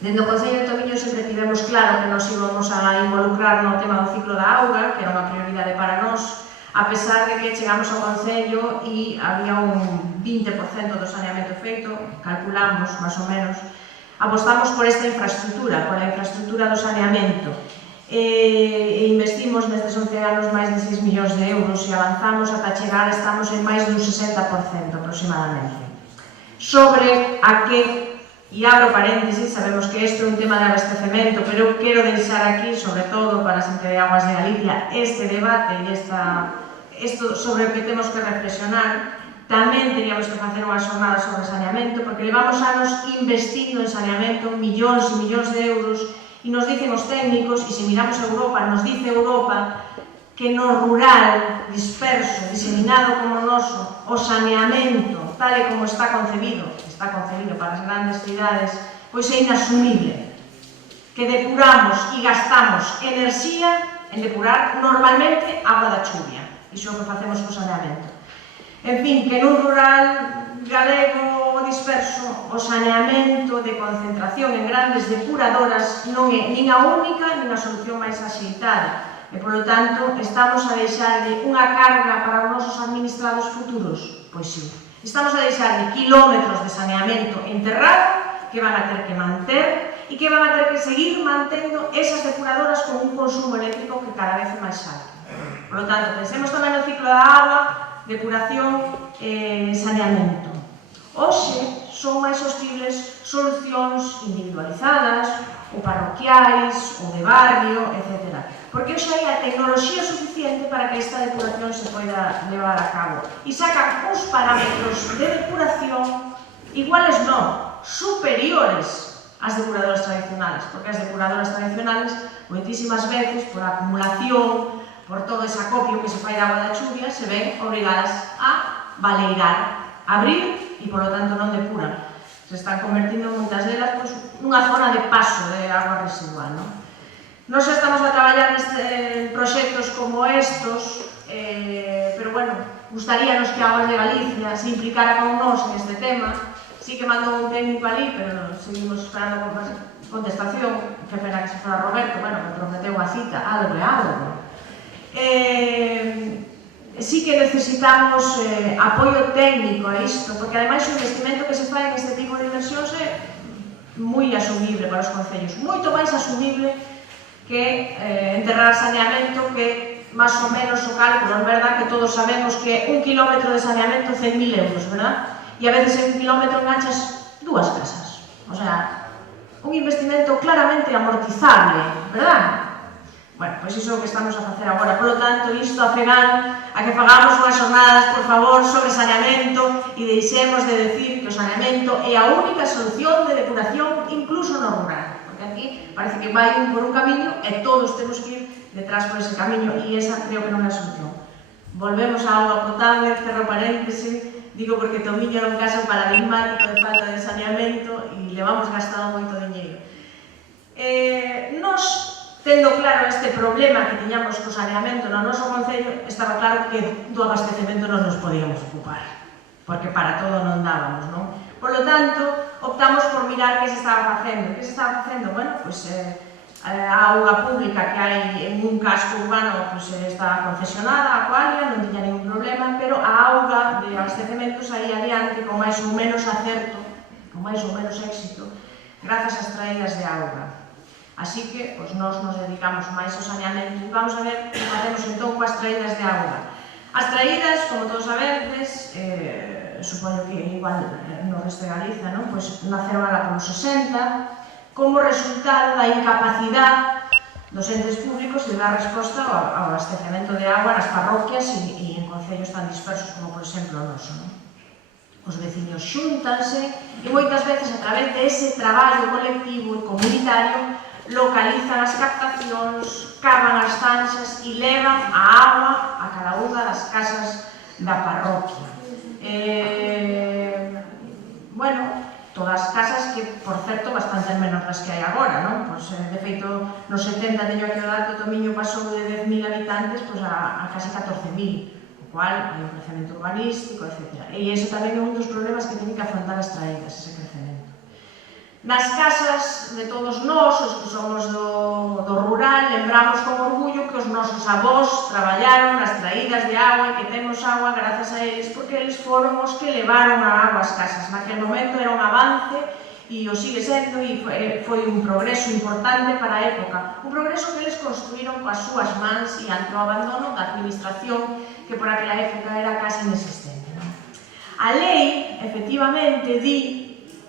Dende o Concello de Tomiño sempre tivemos claro que nos íbamos a involucrar no tema do ciclo da auga, que era unha prioridade para nós, a pesar de que chegamos ao Concello e había un 20% do saneamento feito, calculamos, máis ou menos, apostamos por esta infraestructura, por a infraestructura do saneamento, e investimos nestes 11 anos máis de 6 millóns de euros e avanzamos ata chegar, estamos en máis dun 60% aproximadamente. Sobre a que, e abro paréntesis, sabemos que isto é un tema de abastecemento, pero eu quero deixar aquí, sobre todo para a xente de Augas de Galicia, este debate e isto sobre o que temos que reflexionar. Tamén teríamos que facer unha xornada sobre saneamento, porque levamos anos investindo en saneamento, millóns e millóns de euros, e nos dicen os técnicos, e se miramos a Europa, nos dice Europa, que no rural, disperso, diseminado como o noso, o saneamento, tal e como está concebido para as grandes cidades, pois é inasumible. Que depuramos e gastamos enerxía en depurar normalmente agua da chuvia. Iso é o que facemos co saneamento. En fin, que nun rural galego disperso, o saneamento de concentración en grandes depuradoras non é nin a única nin a solución máis axeitada. E, polo tanto, estamos a deixarlle unha carga para os nosos administrados futuros? Pois sí. Estamos a deixarlle quilómetros de saneamento enterrado que van a ter que manter e que van a ter que seguir mantendo esas depuradoras con un consumo eléctrico que cada vez é máis alto. Por lo tanto, pensemos tamén no ciclo da agua, depuración e saneamento. Hoxe son máis sostibles solucións individualizadas, ou parroquiais, ou de barrio, etc. Porque hoxe hai a tecnoloxía suficiente para que esta depuración se poida levar a cabo. E sacan uns parámetros de depuración iguales non, superiores ás depuradoras tradicionales, porque as depuradoras tradicionales, moitísimas veces, por acumulación, por todo ese acopio que se fai de agua da chuvia, se ven obrigadas a baleirar, abrir e, polo tanto, non depuran. Se están convertindo moitas delas nunha zona de paso de agua residual. Nos estamos a traballar en proxectos como estos, pero, bueno, gustaríanos que Augas de Galicia se implicara con nós en este tema. Sí que mandou un técnico ali, pero seguimos esperando contestación. Que pena que se fora Roberto, bueno, me prometeu unha cita, algo é algo. Sí que necesitamos apoio técnico a isto, porque ademais o investimento que se fai en este tipo de inversións é moi asumible para os concellos, moito máis asumible que enterrar saneamento, que máis ou menos o cálculo, é verdad que todos sabemos que un kilómetro de saneamento 100.000 euros, verdad? E a veces en un kilómetro enganchas dúas casas, o sea, un investimento claramente amortizable, verdad? Bueno, pois iso é o que estamos a facer agora. Por lo tanto, isto afegan a que fagamos unhas jornadas, por favor, sobre saneamento e deixemos de decir que o saneamento é a única solución de depuración, incluso no rural. Porque aquí parece que vai un por un camiño e todos temos que ir detrás por ese camiño e esa creo que non é a solución. Volvemos á auga potable, cerro paréntese, digo porque Tomiño era un caso paradigmático de falta de saneamento e levamos gastado moito diñeiro. Nos tendo claro este problema que tiñamos co saneamento no noso concello, estaba claro que do abastecemento non nos podíamos ocupar, porque para todo non dábamos, non? Por lo tanto, optamos por mirar que se estaba facendo. Que se estaba facendo? Bueno, pois a auga pública que hai en un casco urbano está concesionada, a Aqualia, non tiña ningún problema, pero a auga de abastecemento saía adiante con máis ou menos acerto, con máis ou menos éxito, grazas ás traídas de auga. Así que, pois, nós nos dedicamos máis ao saneamento e vamos a ver que facemos entón coas traídas de auga. As traídas, como todos sabedes, supoño que igual no resto de Galiza, non? Pois naceron ala polos 60, como resultado da incapacidade dos entes públicos de dar resposta ao abastecemento de auga nas parroquias e en concellos tan dispersos como, por exemplo, o noso, non? Os veciños xúntanse e moitas veces a través de ese traballo colectivo e comunitario localizan as captacións, cavan as zanxas e levan a auga a cada unha das casas da parroquia. Bueno, todas as casas que, por certo, bastante menos das que hai agora, non? Pois, de feito, nos 70 teño aquí o dato, Tomiño pasou de 10.000 habitantes a casi 14.000, o cual hai un crecemento urbanístico, etc. E iso tamén é un dos problemas que teñen que afrontar as traídas, ese crecemento. Nas casas de todos nós, os que somos do rural, lembramos con orgullo que os nosos avós traballaron nas traídas de agua e que temos agua grazas a eles, porque eles foron os que levaron a agua ás casas. Naquele momento era un avance e o sigue sendo, e foi un progreso importante para a época. Un progreso que eles construíron coas súas mans e ante o abandono da administración que por aquela época era casi inexistente. A lei, efectivamente, di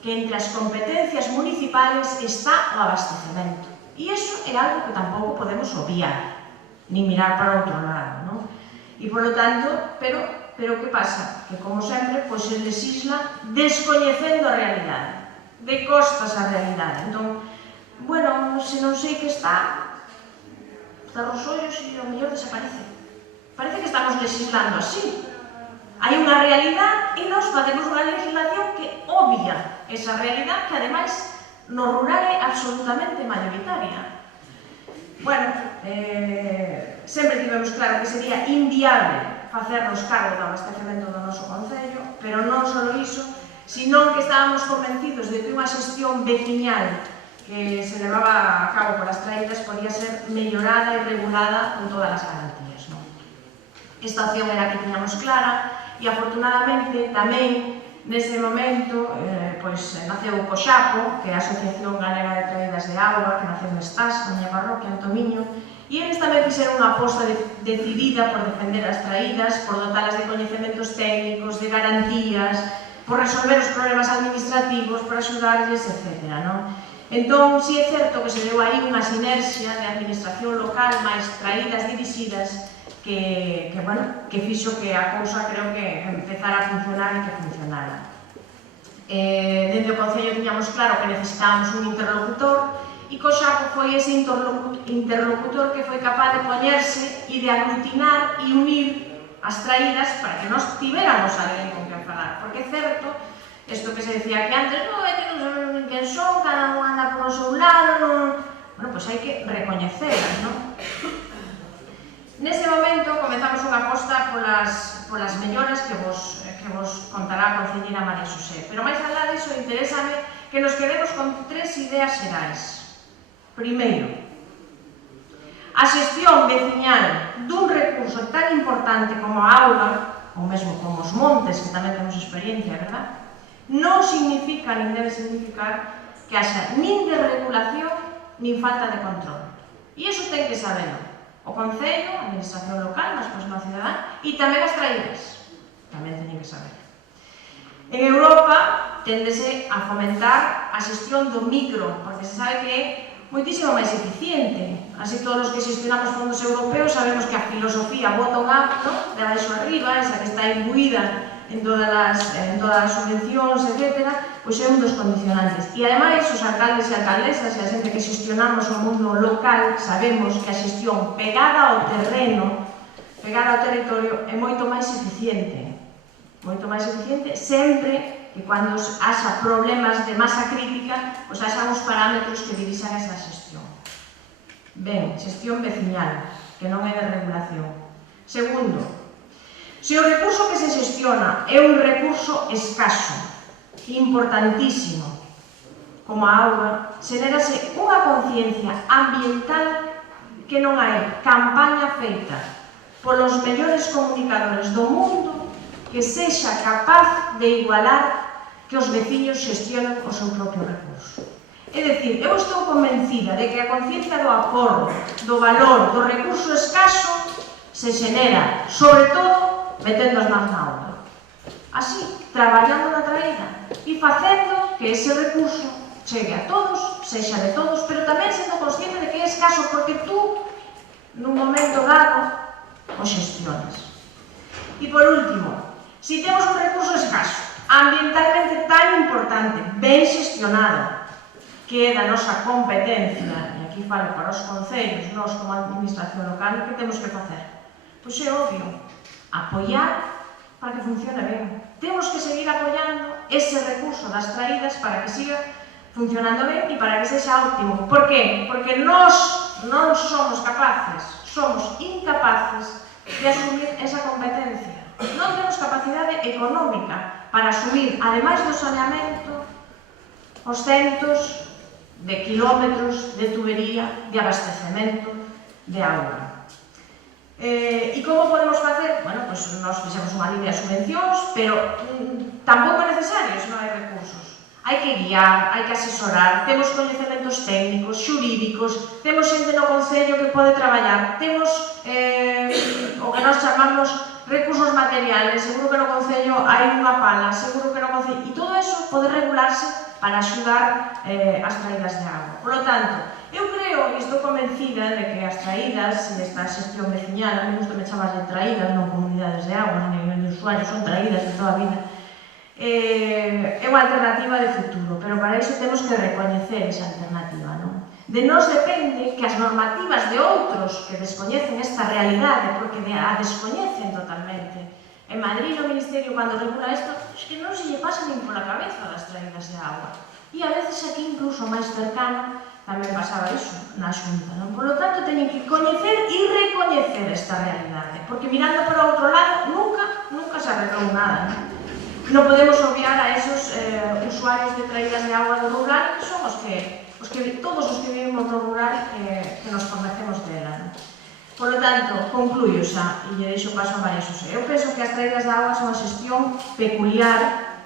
que entre as competencias municipales está o abastecemento. E iso é algo que tampouco podemos obviar, ni mirar para outro lado, non? E, polo tanto, pero que pasa? Que, como sempre, pois se legisla descoñecendo a realidade, de costas a realidade. Entón, bueno, se non sei que está, cerro os ollos e o mellor desaparece. Parece que estamos legislando así. Hai unha realidade e nós facemos unha legislación que obvia esa realidade que, ademais, no rural é absolutamente mayoritaria. Bueno, sempre tivemos claro que sería inviable facernos cargo do abastecemento do noso concello, pero non só iso, senón que estábamos convencidos de que unha xestión veciñal que se levaba a cabo por as traídas podía ser mellorada e regulada con todas as garantías. Esta opción era a que tiñamos clara, e afortunadamente tamén nese momento naceu o COXAPO, que é a Asociación Galega de Traídas de Auga, que naceu no Estás, na miña parroquia, en Tomiño, e eles tamén fixeron unha aposta decidida por defender as traídas, por dotalas de coñecementos técnicos, de garantías, por resolver os problemas administrativos, por axudarlles, etc. Entón, si é certo que se deu aí unha sinerxia de administración local máis traídas dirixidas que fixo que a cousa creo que empezara a funcionar e que funcionara. Dentro do Concello tiñamos claro que necesitábamos un interlocutor e COXAPO foi ese interlocutor que foi capaz de poñerse e de aglutinar e unir as traídas para que nós tivéramos alguén con quen falar. Porque é certo, isto que se decía que antes, non, é que non sabemos quen son, cada un anda por o seu lado, non... Bueno, pois hai que recoñecelas, non? Nese momento comezamos unha aposta polas melloras que vos contará a concelleira María Xosé. Pero máis alá disso, interésame que nos quedemos con 3 ideas xerais. Primeiro, a xestión veciñal dun recurso tan importante como a auga, ou mesmo como os montes, que tamén temos experiencia, verdad? Non significa, nin debe significar, que haxa nin desregulación, nin falta de control. E iso ten que saberlo o Concello, a administración local, mas pois non a cidadán, e tamén as traídas. Tamén teñen que saber. En Europa téndese a fomentar a xestión do micro, porque se sabe que é moitísimo máis eficiente. Así, todos os que xestionamos fondos europeos sabemos que a filosofía bottom-up, de baixo arriba, esa que está imbuída en todas as subvencións, etc., pois é un dos condicionantes. E, ademais, os alcaldes e alcaldesas e a xente que xestionamos o mundo local sabemos que a xestión pegada ao terreno, pegada ao territorio, é moito máis eficiente. Moito máis eficiente sempre que cando haxa problemas de masa crítica, pois haxa uns parámetros que dirixan esa xestión. Ben, xestión veciñal, que non é de regulación. Segundo, se o recurso que se xestiona é un recurso escaso, importantísimo, como a auga, xerérase unha conciencia ambiental que non hai campaña feita polos mellores comunicadores do mundo que sexa capaz de igualar que os veciños xestionen o seu propio recurso. É dicir, eu estou convencida de que a conciencia do aforro, do valor, do recurso escaso se xenera, sobre todo, metendo as mans na auga. Así, traballando na traída e facendo que ese recurso chegue a todos, sexa de todos, pero tamén sendo consciente de que é escaso porque tú, nun momento dado, o xestionas. E por último, se temos un recurso escaso, ambientalmente tan importante, ben xestionado, que é da nosa competencia, e aquí falo para os concellos, nós como administración local, que temos que facer? Pois é obvio, apoiar para que funcione ben. Temos que seguir apoiando ese recurso das traídas para que siga funcionando ben e para que sexa óptimo. Por qué? Porque nós non somos capaces, somos incapaces de asumir esa competencia. Non temos capacidade económica para asumir, ademais do saneamento, os centos de quilómetros de tubería de abastecemento de auga. E como podemos facer? Bueno, pois nós fixemos unha línea de subvencións, pero tampouco é necesario se non hai recursos. Hai que guiar, hai que asesorar, temos coñecementos técnicos, xurídicos, temos xente no Concello que pode traballar, temos o que nós chamamos recursos materiales, seguro que no Concello hai unha pala, seguro que no Concello... E todo eso pode regularse para axudar as traídas de agua. Por lo tanto, eu creo e estou convencida de que as traídas desta xestión veciñal, a mí gusta me chamar de traídas, non comunidades de agua, a nivel de usuarios, son traídas de toda a vida, é unha alternativa de futuro, pero para iso temos que recoñecer esa alternativa, non? De nós depende que as normativas de outros que descoñecen esta realidade, porque a descoñecen totalmente. En Madrid, o Ministerio, cando regula isto, es que non se lle pasa nin pola cabeza das traídas de agua. E a veces aquí, incluso máis cercano, tamén pasaba iso na Xunta, non? Por lo tanto, teñen que coñecer e recoñecer esta realidade, porque mirando por outro lado, nunca se arreglou nada, non? Non podemos obviar a esos usuarios de traídas de agua do rural, que son todos os que vivimos no rural que nos conocemos dela, non? Por lo tanto, concluyo xa, e lle deixo paso a María Xosé. Eu penso que as traídas de agua son unha xestión peculiar,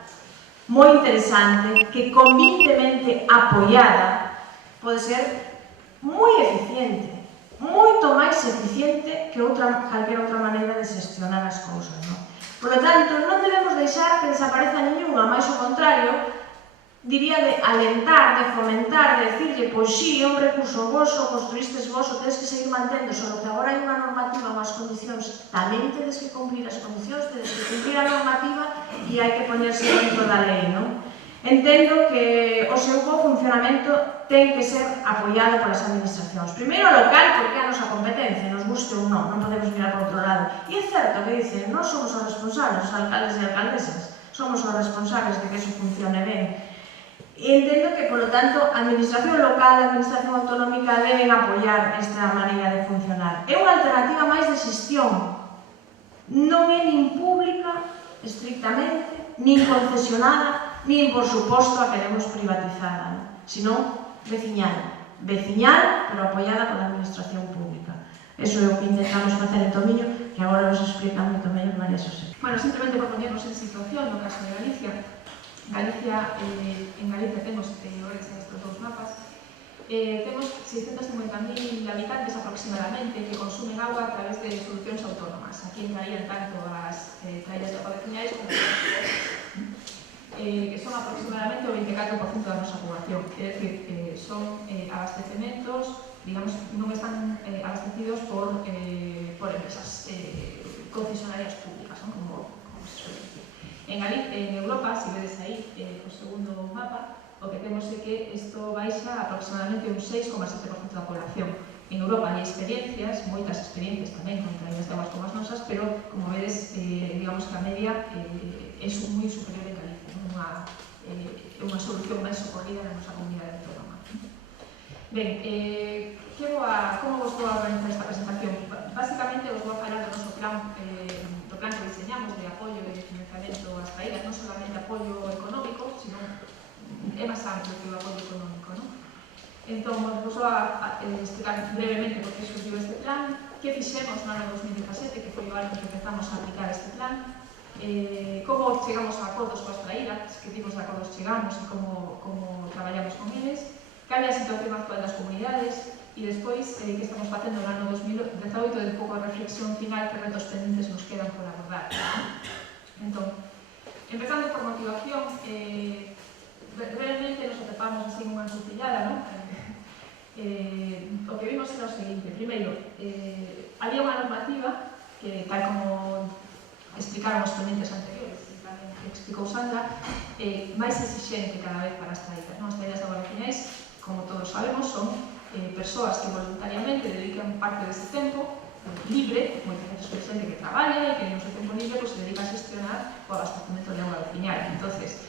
moi interesante, que convintemente apoiada pode ser moi eficiente, moito máis eficiente que calquera outra maneira de xestionar as cousas, non? Por lo tanto, non debemos deixar que desapareza ninguna, máis o contrario, diría de alentar, de fomentar, de decirle, pois sí, é un recurso voso, construístes voso, tedes que seguir mantendo, só que agora hai unha normativa, unhas condicións, tamén tedes que cumprir as condicións, tedes que cumprir a normativa e hai que poñerse dentro da lei, non? Entendo que o seu bo funcionamento ten que ser apoiado polas administracións. Primeiro local, porque é a nosa competencia, nos guste ou non, non podemos mirar por outro lado. E é certo que dicen, non somos os responsables, os alcaldes e alcaldesas, somos os responsables de que eso funcione ben. E entendo que, polo tanto, a administración local, a administración autonómica deben apoiar esta maneira de funcionar. É unha alternativa máis de xestión. Non é nin pública, estrictamente, nin concesionada, nin, por suposto, a queremos privatizada, sino veciñal. Veciñal, pero apoiada pola administración pública. Eso é o que intentamos facer en Tomiño, que agora nos explica moito mellor María Xosé. Bueno, simplemente por ponernos en situación, no caso de Galicia, en Galicia temos, estes dous mapas, temos 650.000 habitantes aproximadamente que consumen agua a través de solucións autónomas. Aquí entrarían tanto as traídas de agua veciñais como que son aproximadamente o 24% da nosa poboación. É dicir, son abastecementos, digamos, non están abastecidos por empresas concesionarias públicas, ¿no? como se suele decir. En Europa, se vedes aí o segundo mapa, o que temos é que isto baixa aproximadamente un 6,7% da población. En Europa hai experiencias, moitas experiencias tamén con traídas de aguas como as nosas, pero, como vedes, digamos que a media é moi superior en Galicia, é unha solución máis socorrida na nosa comunidade autónoma. Ben, como vos vou a organizar esta presentación? Básicamente, vos vou a falar do noso plan que diseñamos de apoio e financiamento ás traídas, non solamente apoio económico, sino é máis amplio que o apoio económico, non? Entón, vos vou a explicar brevemente por que surgiu este plan, que fixemos no ano 2017, que foi o ano que empezamos a aplicar este plan, como chegamos a acordos coas traídas, que tipos de acordos chegamos e como traballamos con eles, cal é a situación actual das comunidades e despois que estamos facendo no ano 2018 de un pouco de reflexión final que retos pendentes nos quedan por abordar. Entón, empezando por motivación, realmente nos atopamos así unha encrucillada, non? O que vimos era o seguinte: primeiro, había unha normativa que, tal como explicaron os ponentes anteriores, tamén que explicou Sandra, máis exixente cada vez para as traídas. As traídas de agua veciñais, como todos sabemos, son persoas que voluntariamente dedican parte deste tempo libre, moitas veces xente que traballa e que no seu tempo libre se dedica a xestionar o abastecemento de agua veciñal. Entonces,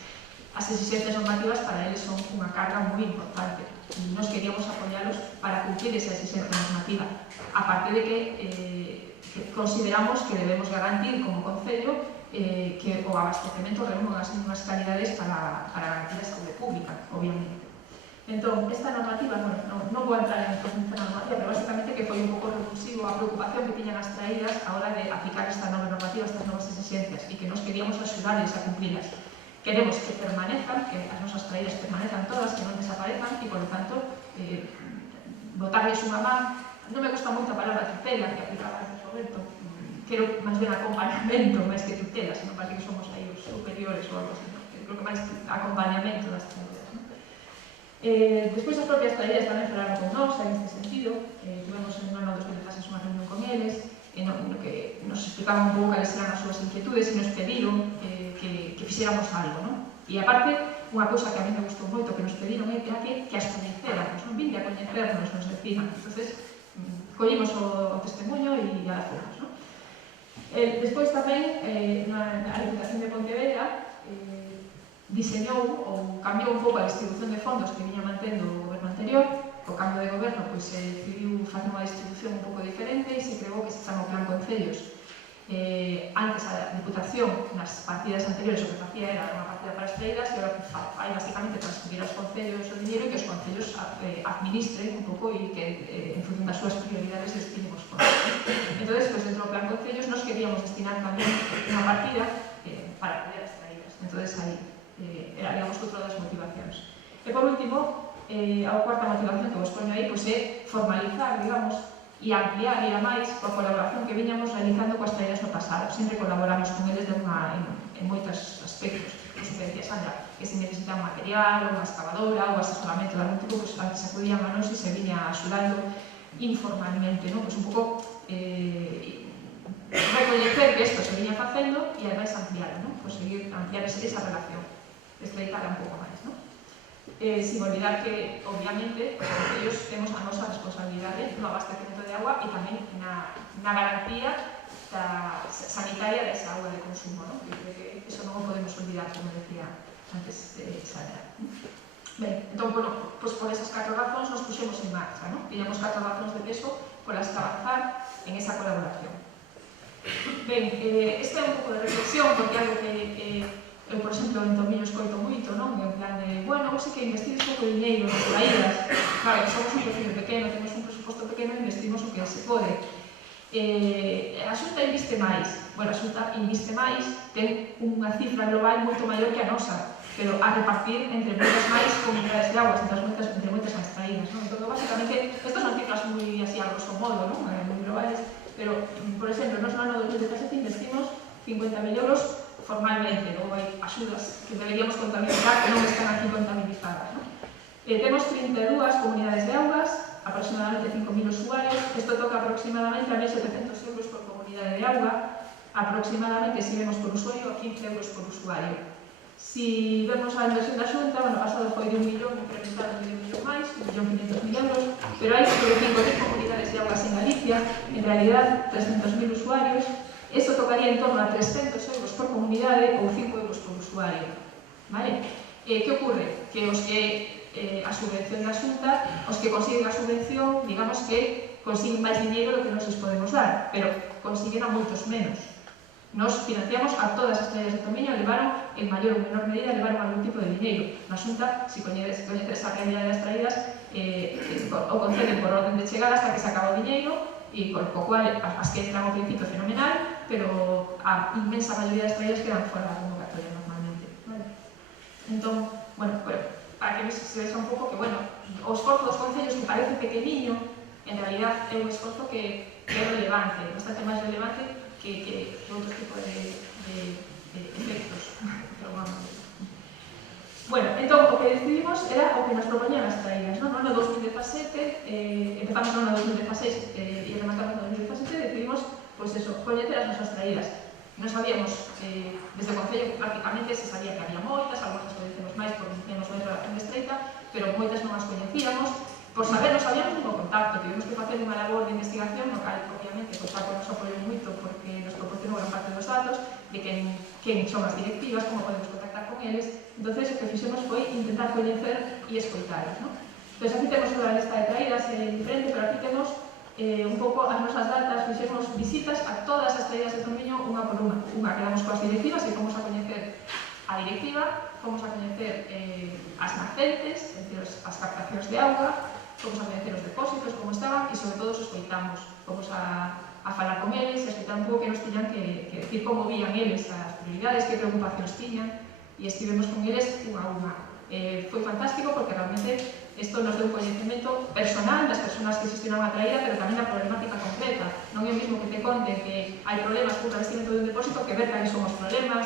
as exigencias normativas para eles son unha carga moi importante e nos queríamos apoialos para cumplir esa exigencia normativa, a partir de que consideramos que debemos garantir como Concello que o abastecemento reúne as mesmas calidades para garantir a saúde pública, obviamente. Entón, esta normativa, bueno, non vou entrar en profundizar na normativa, pero basicamente que foi un pouco repulsivo a preocupación que tiñan as traídas a hora de aplicar esta nova normativa, estas novas exigencias, e que nos queríamos axudarles a cumplirlas. Queremos que permanezcan, que as nosas traídas permanezcan todas, que non desaparezcan, e, por lo tanto, botarles unha man. Non me gusta moito a palabra tutela, que aplicaba antes Roberto, quero máis ben acompañamento, máis que tutela, senón parece que somos aí os superiores ou algo así, creo que máis acompañamento das traídas. Despois as propias traídas tamén falaron con nós en este sentido, tivemos en no ano 2016 unha reunión con eles, no que nos explicaban un pouco cales eran as súas inquietudes e nos pediron que fixéramos algo, non? E aparte, unha cousa que a mí me gustou moito que nos pediron era que as coñecéramos, non vinde a coñecernos, nos decían. Entonces, collimos o testemunho e a las formas, non? Despois tamén, na Diputación de Pontevedra, diseñou ou cambiou un pouco a distribución de fondos que viña mantendo o goberno anterior. O cambio de goberno pois, se decidiu facer unha distribución un pouco diferente e se creou que se chama o Plan Concellos. Antes a Diputación, nas partidas anteriores, o que facía era unha partida para as traídas e agora que fai basicamente transferir aos concellos o dinheiro e que os concellos administren un pouco e que en función das súas prioridades destinen os fondos. Entón, pues, dentro do Plan Concellos nos queríamos destinar tamén unha partida para apoiar as traídas. Entón, aí era, digamos, outra das motivacións. E por último, a cuarta motivación que vos poño aí pois, é formalizar, digamos, e ampliar e a máis a colaboración que viñamos realizando coas traídas no pasado. Sempre colaboramos con eles en moitos aspectos. Pois, que decía Sandra, que se necesita un material, unha excavadora ou asesoramento de algún tipo, pois, antes acudían a nos e se viña axudando informalmente, non? Pois un pouco recoñecer que isto se viña facendo e ademais ampliarlo, non? Conseguir ampliar esa relación, estreitarla un pouco máis, non? Sin olvidar que, obviamente, ellos temos a nosa responsabilidade no abastecemento de agua e tamén na garantía sanitaria desa agua de consumo, non? Que creo que eso non o podemos olvidar, como decía antes Sandra. Ben, entón, bueno, pues por esas 4 razóns nos puxemos en marcha, non? Tiñamos 4 razóns de peso polas que avanzar en esa colaboración. Ben, este é un pouco de reflexión, porque algo que eu, por exemplo, en Tomillo escoito moito, non? En plan de, bueno, vos é que investides pouco diñeiro nas traídas. Claro, somos un perfil pequeno, temos un presuposto pequeno e investimos o que se pode. A Xunta inviste máis. Bueno, a Xunta inviste máis, ten unha cifra global moito maior que a nosa, pero a repartir entre moitas máis comunidades de aguas, entre moitas máis traídas, non? Entón, basicamente, estas son cifras moi así a grosso modo, non? Moi globales, pero, por exemplo, nos no ano 2017 investimos 50.000 euros formalmente, logo hai axudas que deberíamos contabilizar que non están aquí contabilizadas, non? Temos 32 comunidades de augas, aproximadamente 5.000 usuarios, isto toca aproximadamente a 1.700 euros por comunidade de auga, aproximadamente, se vemos por usuario, a 15 euros por usuario. Si vemos a inversión da Xunta, o ano pasado foi de 1 millón, incrementaron de 1 millón máis, 1.500.000 euros, pero hai sobre 5.000 comunidades de augas en Galicia, en realidad 300.000 usuarios. Eso tocaría en torno a 300 euros por comunidade ou 5 euros por usuario. Vale? Que ocorre? Que os que a subvención da Xunta, os que consiguen a subvención, digamos que consiguen máis dinheiro do que nos les podemos dar, pero consiguen a moitos menos. Nos financiamos a todas as traídas de Tomiño, levaron, en maior ou menor medida, levaron algún tipo de dinheiro. Na Xunta, se coñeces a realidade das traídas, o conceden por orden de chegada hasta que se acaba o dinheiro, e con o cual as que entran ao principio fenomenal, pero a inmensa maioría das traídas quedan fora da convocatoria normalmente. Vale? Entón, bueno, para que se vexa un pouco que, bueno, o esforzo dos concellos que parece pequeniño, en realidad é un esforzo que é relevante, bastante máis relevante que outro tipo de efectos. Pero, bueno, entón, o que decidimos era o que nos propoñían as traídas, non? No ano 2017, empezamos no ano 2016 e rematamos no 2017, decidimos, pois eso, coñecer as nosas traídas. Non sabíamos, desde o Concello, prácticamente se sabía que había moitas, algunhas coñecemos máis porque teníamos máis relación estreita, pero moitas non as coñecíamos. Por saber, non sabíamos un contacto, tivemos que facer unha labor de investigación, no cal, obviamente, o Paco nos apoiou moito porque nos proporcionou gran parte dos datos de quen son as directivas, como podemos contactar con eles. Entón, o que fixemos foi intentar coñecer e escoitaros, non? Entón, aquí temos unha lista de traídas diferente, pero aquí temos un pouco as nosas datas, fixemos visitas a todas as traídas de Tomiño unha por unha. Unha quedamos coas directivas e fomos a coñecer a directiva, fomos a coñecer as nacentes, é dicir, as captacións de auga, fomos a coñecer os depósitos, como estaban, e sobre todo os escoitamos. Fomos a falar con eles, a escoitar un pouco que nos tiñan que decir como vían eles as prioridades, que preocupacións tiñan, e estivemos con eles unha a unha. Foi fantástico porque realmente isto nos deu un coñecemento personal das persoas que xestionan a traída, pero tamén a problemática concreta. Non é o mesmo que te conten que hai problemas con o revestimento dun depósito que ver cales son os problemas,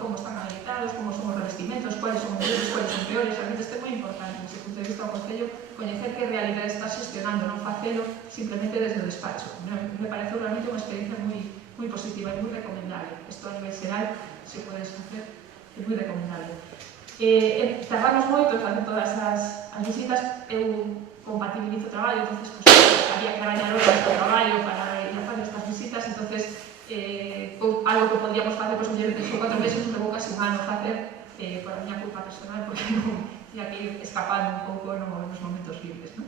como están habilitados, como son os revestimentos, cuáles son mellores, cuáles son peores. Realmente isto é moi importante, desde o punto de vista do Concello, coñecer que realidade está xestionando, non facelo simplemente desde o despacho. Me parece realmente unha experiencia moi positiva e moi recomendable. Isto a nivel xeral, se o podes facer, é moi recomendable. Tardamos moito en facer todas as visitas, eu compatibilizo o traballo, entonces había que arañar horas de traballo para ir a facer estas visitas, entonces algo que podíamos facer, pois mellor 3 ou 4 meses, nos levou casi un ano facer por a miña culpa personal, porque non tiña que ir escapando un pouco nos momentos libres, non?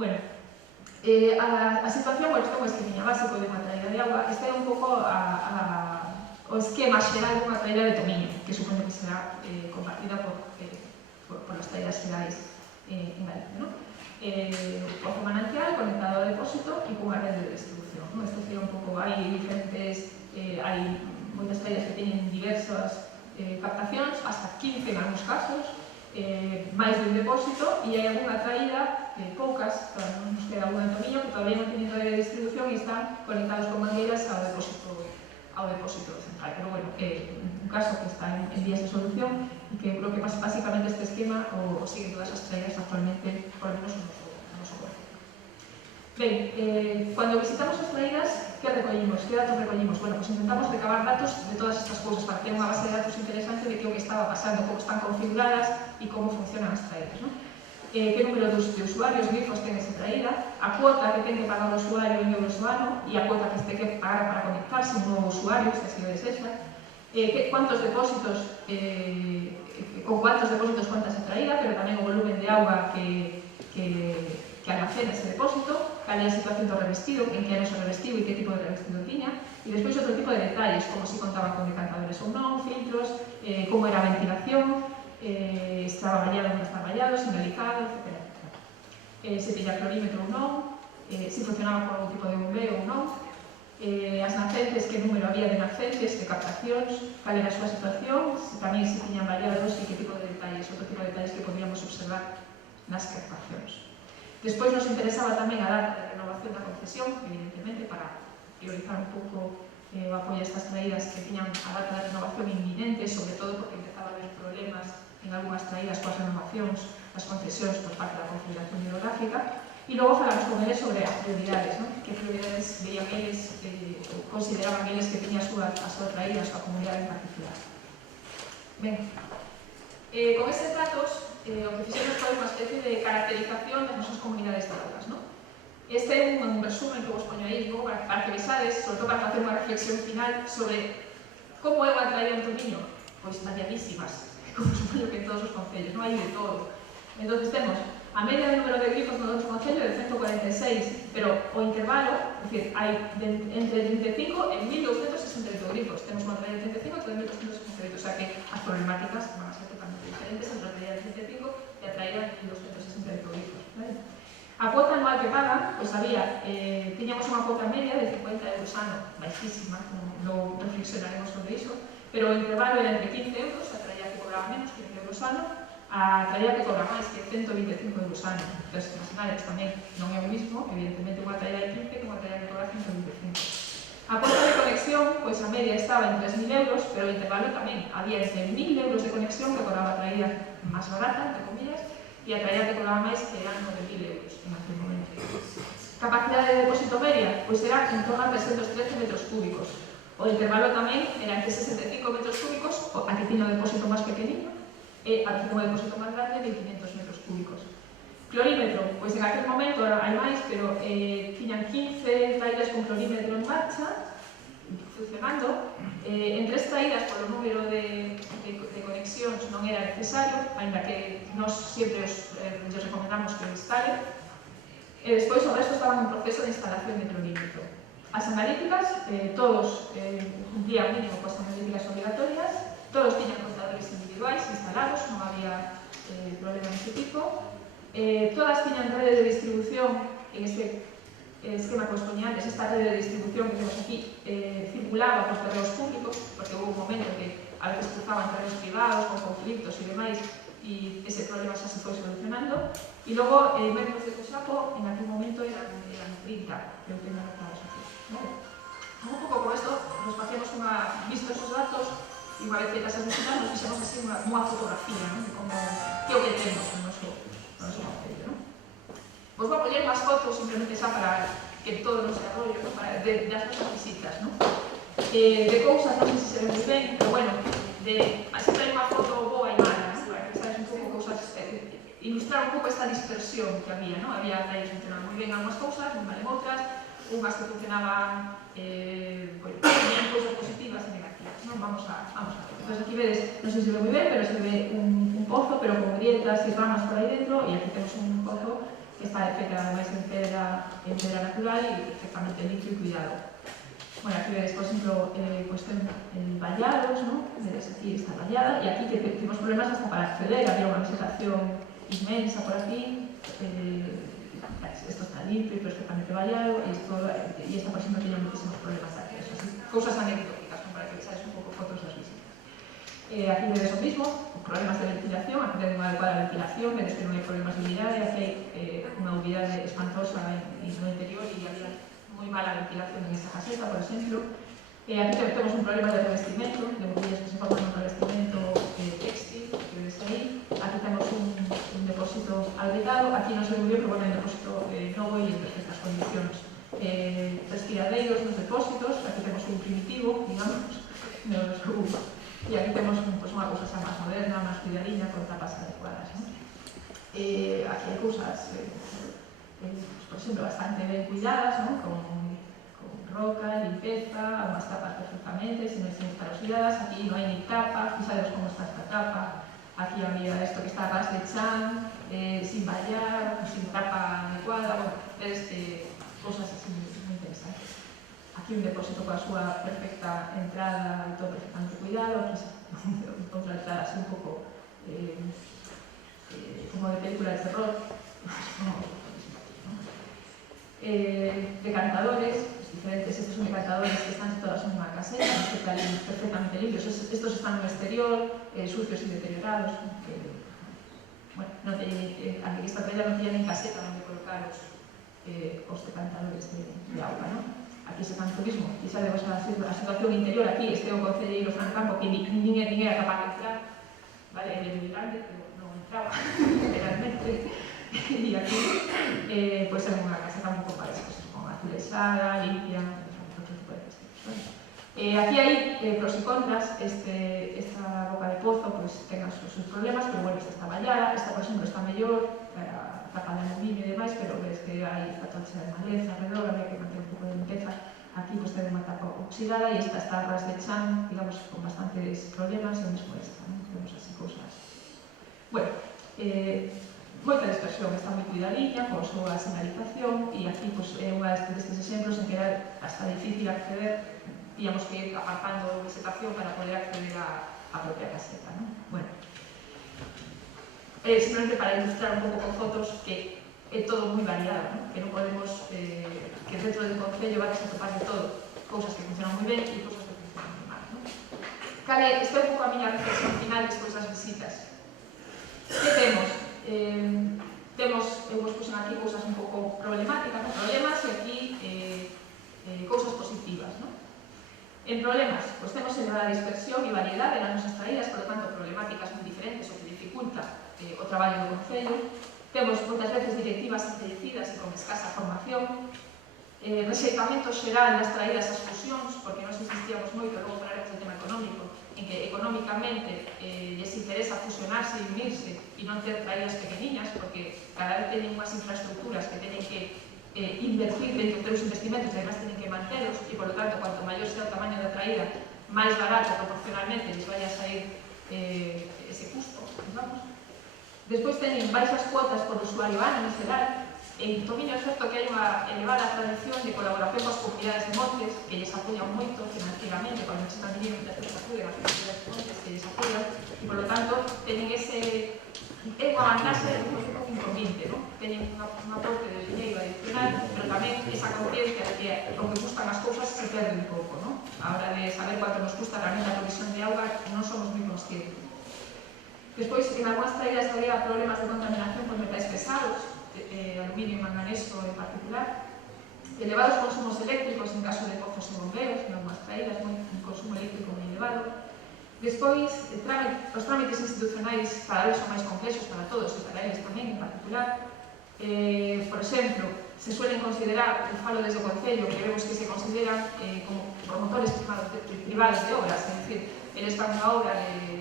Bueno, a situación, bueno, isto é un esquema básico de unha traída de auga, este é un pouco o esquema xeral dunha traída de Tomiño, que supoño que será compartida por as traídas xerais en Galicia, non? Pozo manantial, conectado ao depósito e cunha rede de distribución, non? Este sería un pouco, hai diferentes, hai moitas traídas que teñen diversas captacións, hasta 15 en algúns casos, máis de un depósito, e hai algunha traída, poucas, non nos queda unha en Tomiño, que todavía non teñen rede de distribución e están conectados con mangueiras ao depósito central, pero bueno, un caso que está en vías de solución e que creo que básicamente este esquema o siguen todas as traídas actualmente, por lo menos no noso corte. Ben, cuando visitamos as traídas, que recollimos? Que datos recollimos? Bueno, pues intentamos recabar datos de todas estas cousas para ter unha base de datos interesante de que o que estaba pasando, como están configuradas e como funcionan as traídas, non? Que número de usuarios grifos ten esa traída, a cuota que ten que pagar o usuario en euros o ano e a cuota que ten que pagar para conectarse un novo usuario, se así o desexa, cuántos depósitos, con cuántos depósitos cuenta esa traída, pero tamén o volumen de auga que almacena ese depósito, cal é a situación do revestido, en que ano se revestiu e que tipo de revestido tiña, e despois outro tipo de detalles, como se contaban con decantadores ou non, filtros, como era a ventilación, estaba vallado ou non estaba vallado, sinalizado, etc. Se tiña clorímetro ou non, se funcionaba con algún tipo de bombeo ou non, as nacentes, que número había de nacentes, de captacións, cal era a súa situación, tamén se tiñan vallados e que tipo de detalles, outro tipo de detalles que podíamos observar nas captacións. Despois nos interesaba tamén a data de renovación da concesión, evidentemente, para priorizar un pouco o apoio a estas traídas que tiñan a data de renovación inminente, sobre todo porque empezaba a haber problemas en algunhas traídas coas renovacións das concesións por parte da Confederación Hidrográfica, e logo falamos con eles sobre as prioridades, non? Que prioridades veían eles, consideraban eles que tiña a súa traída, a súa comunidade en particular. Ben, con estes datos, o que fixemos foi unha especie de caracterización das nosas comunidades de augas, non? Este é un resumen que vos poño aí, para que vexades, sobre todo para facer unha reflexión final sobre como é unha traída en Tomiño. Pois variadísimas, como supoño que en todos os concellos, non hai de todo. Entón, temos a media de número de grifos no noso concello de 146, pero o intervalo, é dicir, hai entre 35 e 1268 grifos. Temos unha traída de 35 e 1268, o sea que as problemáticas van a ser totalmente diferentes entre a traída de 35 e a traída de 1268 grifos. ¿Vale? A cuota anual que pagan, pois había, tiñamos unha cuota media de 50 euros ano, baixísima, non reflexionaremos sobre iso, pero o intervalo era entre 15 euros, a traída que cobraba menos, 15 euros ano, a traída que cobra máis, que 125 euros ano. Entón, imaginades, tamén non é o mismo, evidentemente, unha traída de 15 que unha traída que cobra 125. A cuota de conexión, pois a media estaba en 3.000 euros, pero o intervalo tamén había entre 1.000 euros de conexión que cobraba a traída máis barata, entre comillas, e a traída que cobraba máis que eran 9.000 euros en aquel momento. Capacidade de depósito media, pois era en torno a 313 metros cúbicos. O intervalo tamén era entre 65 metros cúbicos, a que tiña o depósito máis pequeniño, e a que tiña o depósito máis grande de 500 metros cúbicos. Clorímetro, pois en aquel momento hai máis, pero tiñan 15 traídas con clorímetro en marcha, funcionando. En 3 traídas, polo número de conexións non era necesario, ainda que nós sempre os recomendamos que o instalen. E despois o resto estaban en proceso de instalación de microlímito. As analíticas, todos cumplían mínimo coas analíticas obligatorias, todos tiñan contadores individuais instalados, non había problema neste tipo. Todas tiñan rede de distribución en este esquema que os poñía antes. Esta rede de distribución que vemos aquí circulaba por terreos públicos, porque houve un momento que a veces cruzaban terreos privados con conflictos e demais, e ese problema xa se foi solucionando. E logo, métodos de Cosapo, en aquel momento eran 30, que eu tenho anotados aquí. Un pouco con isto, nos facemos visto esos datos, e unha vez feitas as visitas, nos fixemos así unha fotografía, non? De como que o que temos no noso concello, non? Vos vou a poñer máis fotos, simplemente xa para que todo non se arrollo, ¿no? Das nosas visitas, non? De cousas, non sei se se ve moi ben, pero bueno, sempre hai unha foto boa e mala, ¿no? Para que sabes un pouco cousas, ilustrar un pouco esta dispersión que había, ¿no? Había talleres que funcionaban moi ben algunhas cousas, moi mal en outras, unhas que funcionaban, tenían cousas positivas e negativas, ¿no? Vamos a ver. Entón aquí vedes, non sei se ve moi ben, pero se ve un pozo, pero con grietas e ramas por aí dentro, e aquí temos un pozo que está feita ademais en pedra natural e perfectamente limpio e cuidado. Bueno, aquí vedes, por exemplo, cuestión en vallados, ¿no? Vedes aquí esta vallada, e aquí temos problemas hasta para acceder, había unha vegetación inmensa por aquí, esto está limpio y perfectamente vallado, y esta por ejemplo tiene muchísimos problemas de acceso, así, cosas anecdóticas, ¿no? Para que veáis un poco fotos de las visitas. Aquí vedes lo mismo, problemas de ventilación, aquí tengo una adecuada ventilación, vedes que non hai problemas de humidade, aquí hai unha humidade espantosa en el interior y había moi mala ventilación en esta caseta, por exemplo. Aquí temos un problema de revestimento, de bombillas que se forman un revestimento textil, que vedes aí. Aquí temos un depósito albergado, aquí non se ve moi bien, pero bueno, un depósito novo e en perfectas condicións. Respiradeiros nos depósitos, aquí temos un primitivo, digamos, e aquí temos unha cousa xa máis moderna, máis cuidadiña, con tapas adecuadas, ¿no? Aquí hai cousas, por exemplo, bastante ben cuidadas, ¿no? Con roca, limpeza, algunas tapas perfectamente, sin estar oxidadas. Aquí no hay ni tapa, fijaros cómo está esta tapa. Aquí había esto que está a ras de chan, sin vallar, sin tapa adecuada, bueno, cosas así muy interesantes. Aquí un depósito con su perfecta entrada y todo perfectamente cuidado. Aquí otra entrada así un poco como de película de terror. Decantadores diferentes, estos son decantadores que están todas en una caseta, perfectamente limpios. Estos están en el exterior, sucios y deteriorados. Bueno, aquí esta playa no tiene ni caseta donde colocar los decantadores de agua, ¿no? Aquí se fan turismo, y sabemos a situación interior aquí, o concelleiro Fran Campo, que ninguén era capaz de entrar, vale, era moi grande, pero non entraba, literalmente. Y aquí, pues en unha caseta un pouco para eso, con azulejada, limpia, otro tipo de cuestiones. Aquí hai pros y contras, esta boca de pozo pues ten sus problemas, pero bueno, esta está vallada, esta por exemplo está mellor, tapa de aluminio e demais, pero ves que hai esta tocha de maleza alrededor, había que manter un pouco de limpeza. Aquí pues ten unha tapa oxidada e esta está a ras de chan, digamos, con bastantes problemas, e mesmo esta, ¿no? Vemos así cousas. Bueno, moita dispersión, está moi cuidadiña, con súa señalización, e aquí pues, é unha destes exemplos en que era hasta difícil acceder, tíamos que ir apartando vegetación para poder acceder á propia caseta, ¿no? Bueno, simplemente para ilustrar un pouco con fotos que é todo moi variado, ¿no? Que non podemos, que dentro do concello vais a topar de todo, cousas que funcionan moi ben e cousas que funcionan moi mal, ¿no? Cale, esta é un pouco a miña reflexión final despois das visitas. Que temos? Eu vos puxen aquí cousas un pouco problemáticas, ¿no? Problemas e aquí cousas positivas, ¿no? En problemas, pues temos elevada dispersión e variedade nas nosas traídas, por lo tanto, problemáticas moi diferentes, o que dificulta o traballo do concello. Temos moitas veces directivas envellecidas e con escasa formación, rexeitamento xeral nas traídas ás fusións, porque nós insistíamos moito, logo falaremos do tema económico, en que económicamente lles interesa fusionarse e unirse e non ter traídas pequeniñas, porque cada vez teñen unhas infraestructuras que teñen que invertir dentro dos investimentos e además teñen que mantelos, e por lo tanto, cuanto maior sea o tamaño da traída, máis barato proporcionalmente les vai a sair ese custo, digamos. Despois teñen baixas cuotas por usuario ano en xeral, En Tomiño é certo que hai unha elevada tradición de colaboración coas comunidades de montes que lles apoian moito financieramente cando necesitan dinero que les acuden as comunidades de montes que lles apoian e, por lo tanto, teñen ese unha vantaxe de un inconveniente, ¿no? Teñen un aporte de dinero adicional, pero tamén esa conciencia de que o que gustan as cousas se perde un pouco, ¿no? A hora de saber cuánto nos custa realmente a provisión de auga non somos moi conscientes. Despois, en algunhas traídas había problemas de contaminación por metais pesados, aluminio e manganeso en particular, elevados consumos eléctricos en caso de pozos e bombeos, en algunhas traídas, un consumo eléctrico moi elevado. Despois, os trámites institucionais cada vez son máis complexos para todos e para eles tamén en particular. Por exemplo, se suelen considerar, falo desde o Concello, que vemos que se consideran como promotores privados de obras, é dicir, eles están unha obra de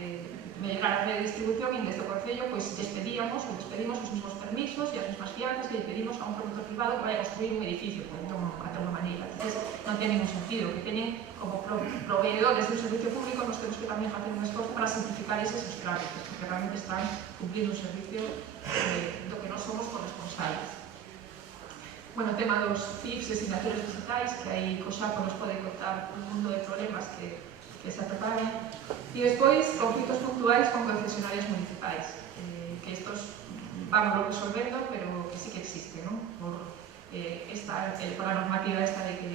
mellorar a red de distribución e desde o Concello despedimos os mismos permisos e as mesmas fianzas que pedimos a un promotor privado que vai a construir un edificio, por alguma maneira. Entonces, non ten ningún sentido, que teñen como proveedores de un servicio público, nos temos que tamén facer un esforzo para simplificar eses trámites, porque realmente están cumplindo un servicio do que non somos corresponsables. Bueno, o tema dos CIFs e signaturas digitais, que aí Cosaco nos pode contar un mundo de problemas que se preparen. E despois, conflitos puntuais con concesionarios municipais, que estos vamos resolvendo, pero que sí que existen, ¿no? Por la normativa esta de que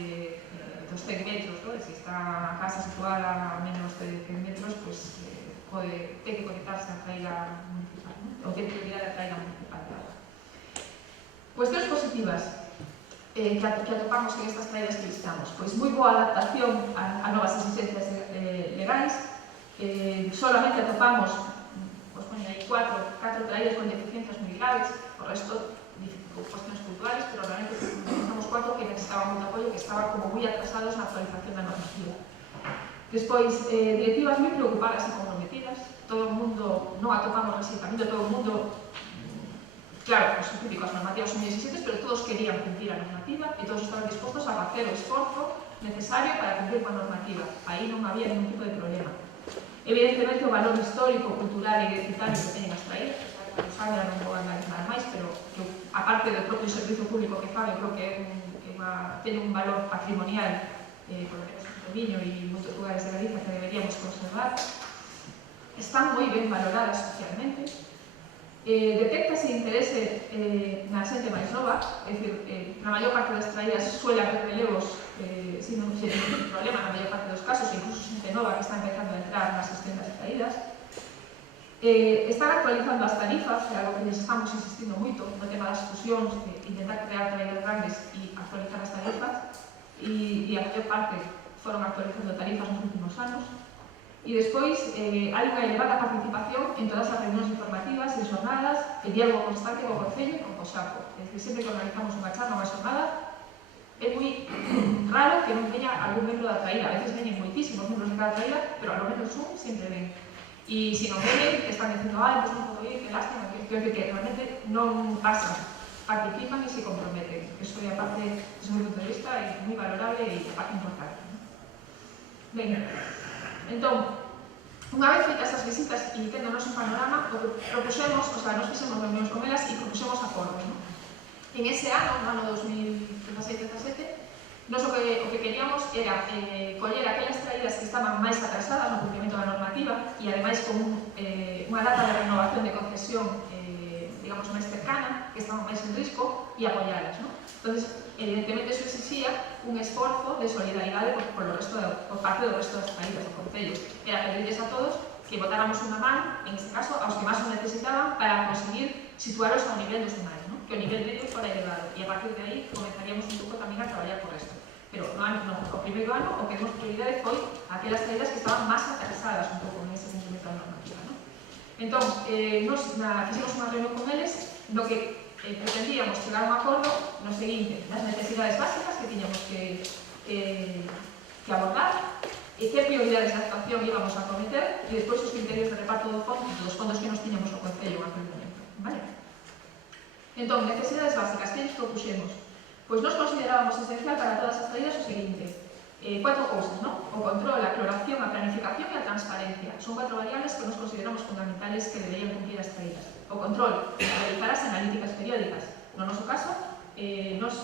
dos 100 metros, ¿no? Si está a casa situada a menos de 100 metros, pues ten que conectarse a traída municipal, ¿no? O ten prioridade a traída municipal de agua. Cuestións positivas que atopamos en estas traídas que listamos. Pois moi boa adaptación a novas exigencias legais. Solamente atopamos, pois poñen aí 4 traídas con deficiencias moi graves, o resto cuestións puntuales, pero realmente encontramos 4 que necesitaban moito apoio, que estaban como moi atrasados na actualización da normativa. Despois, directivas moi preocupadas e comprometidas. Todo o mundo, non atopamos resignamento, todo o mundo. Claro, os típicos normativas son moi exigentes, pero todos querían cumplir a normativa e todos estaban dispostos a facer o esforzo necesario para cumplir con a normativa. Aí non había ningún tipo de problema. Evidentemente, o valor histórico, cultural e identitario que teñen as traídas, que os saben, non vou andar nada máis, pero que, aparte do propio servizo público que fan, creo que ten un valor patrimonial, por lo menos en Tomiño e en moitos lugares de Galicia, que deberíamos conservar. Están moi ben valoradas socialmente. Detectase interese na xente máis nova, é dicir, na maior parte das traídas suele haber relevos sin ningún problema, na maior parte dos casos, incluso xente nova que está empezando a entrar nas sistemas de traídas. Están actualizando as tarifas, que é algo que les estamos insistindo moito no tema das fusións, intentar crear traídas grandes e actualizar as tarifas, e a maior parte foron actualizando tarifas nos últimos anos. E despois, hai unha elevada participación en todas as reunións informativas e xornadas, e diálogo constante co Concello e con Cosaco. É dicir, sempre que organizamos unha charla, unha xornada, é moi raro que non veña algún membro da traída. A veces veñen moitísimos membros de cada traída, pero ao menos un sempre ven. E se non veñen, están dicindo, pois non podo ir, que lástima, que realmente non pasan, participan e se comprometen. Eso é a parte, desde o meu punto de vista, é moi valorable e a parte importante. Ben, entón, unha vez feitas as visitas e tendo o noso panorama, o que propuxemos, o sea, nos fixemos reunións con elas e propuxemos acordos, ¿no? En ese ano, no ano 2016-17, nos o que queríamos era coller aquelas traídas que estaban máis atrasadas no cumprimento da normativa e ademais con unha data de renovación de concesión digamos máis cercana, que estaban máis en risco e apoialas, ¿no? Entonces, evidentemente, eso exixía un esforzo de solidaridade por parte do resto das traídas do Concello. Era pedirles a todos que botáramos unha man, en este caso, aos que máis o necesitaban para conseguir situaros ao nivel dos demais, ¿no? Que o nivel medio fora elevado e a partir de aí comenzaríamos un pouco tamén a traballar por esto. Pero no primeiro ano o que demos prioridade foi aquelas traídas que estaban máis atrasadas un pouco nese cumprimento da normativa, ¿no? Entón, fixemos unha reunión con eles no que pretendíamos chegar a un acordo no seguinte, das necesidades básicas que tiñamos que abordar e que prioridades de actuación íbamos a cometer e despois os criterios de reparto dos fondos que nos tiñamos ao Concello en aquel momento, vale? Entón, necesidades básicas, que nos propuxemos? Pois nos considerábamos esencial para todas as traídas o seguinte, 4 cousas, ¿no? O control, a cloración, a planificación e a transparencia. Son 4 variables que nos consideramos fundamentales que deberían cumplir as traídas. O control, realizar as analíticas periódicas. No noso caso, nos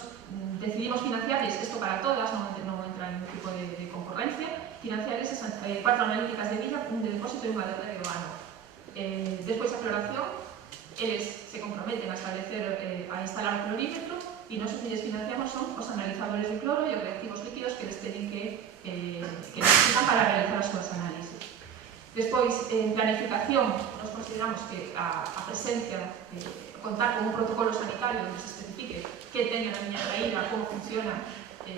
decidimos financiarles, isto para todas, non entra en ningún tipo de concurrencia, financiarles esas 4 analíticas de villa, un de depósito e unha de rego ano. Despois a cloración, eles se comprometen a establecer, a instalar o clorímetro, e nós o que lles financiamos son os analizadores de cloro e os reactivos líquidos que les teñen que necesitan para realizar as súas análisis. Despois, en planificación, nos consideramos que a presencia, contar con un protocolo sanitario onde se especifique que teña na miña traída, como funciona, a